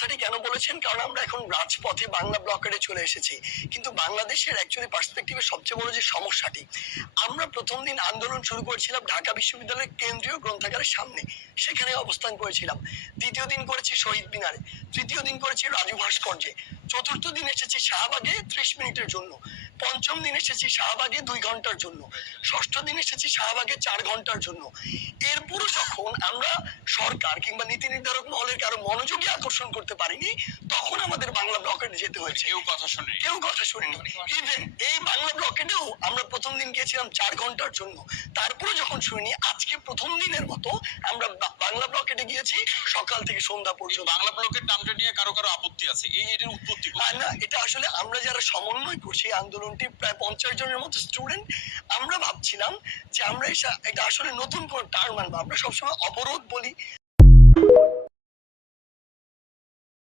কথাটি কেন বলেছেন? কারণ আমরা এখন রাজপথে বাংলা ব্লকেডে চলে এসেছি। কিন্তু বাংলাদেশের অ্যাকচুয়ালি পার্সপেক্টিভে সবচেয়ে বড় যে সমস্যাটি, আমরা ১ম দিন আন্দোলন শুরু করেছিলাম ঢাকা বিশ্ববিদ্যালয়ের কেন্দ্রীয় গ্রন্থাগারের সামনে। সেখানে অবস্থান করেছিলাম। ২য় দিন করেছি শহীদ মিনারে। ৩য় দিন করেছি রাজু ভাস্কর্যে। ৪র্থ দিন এসেছি শাহবাগে ৩০ মিনিটের জন্য। ৫ম দিন এসেছি শাহবাগে ২ ঘন্টার জন্য। ৬ষ্ঠ দিন এসেছি শাহবাগে ৪ ঘন্টার জন্য। এরপরও যখন আমরা সরকার কিংবা নীতি নির্ধারক মহলের কারো মনোযোগই আকর্ষণ করতে পারিনি, তখন আমাদের বাংলা ব্লকেডে যেতে হয়েছে। কেউ কথা শোনেনি। কেউ কথা শোনেনি। ইভেন এই বাংলা ব্লকেডেও আমরা ১ম দিন গিয়েছিলাম ৪ ঘন্টার জন্য। তারপরে যখন শুনিনি, আজকে ১ম দিনের মতো আমরা বাংলা ব্লকেডে গিয়েছি সকাল থেকে সন্ধ্যা এই পর্যন্ত। বাংলা ব্লকের নামটা নিয়ে কারো কারো আপত্তি আছে। এটার উৎপত্তি কোথায়? না, এটা আসলে আমরা যারা সমন্বয় করছি এই আন্দোলনটি প্রায় ৫০ জনের মতো স্টুডেন্ট, আমরা ভাবছিলাম যে আমরা এটা আসলে নতুন কোন টার্ম আনবো। আমরা সবসময় অবরোধ বলি,